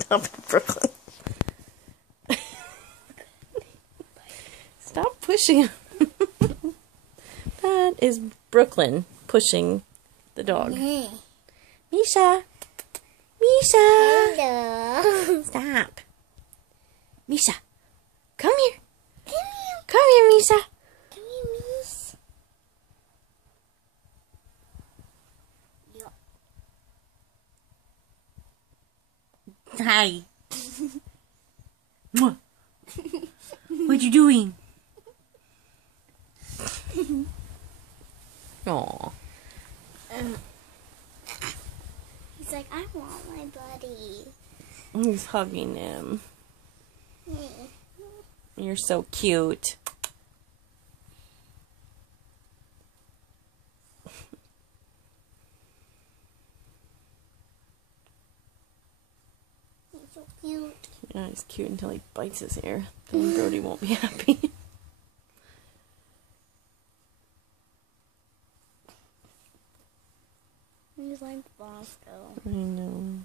Stop it, Brooklyn. Stop pushing him. That is Brooklyn pushing the dog. Misha. Misha. Hello. Stop. Misha. Come here. Come here, Misha. Come here, Miss. Hi. What you doing? Aw. He's like, I want my buddy. He's hugging him. You're so cute. He's so cute. Yeah, he's cute until he bites his ear. Then Brody won't be happy. He's like Bosco. I know.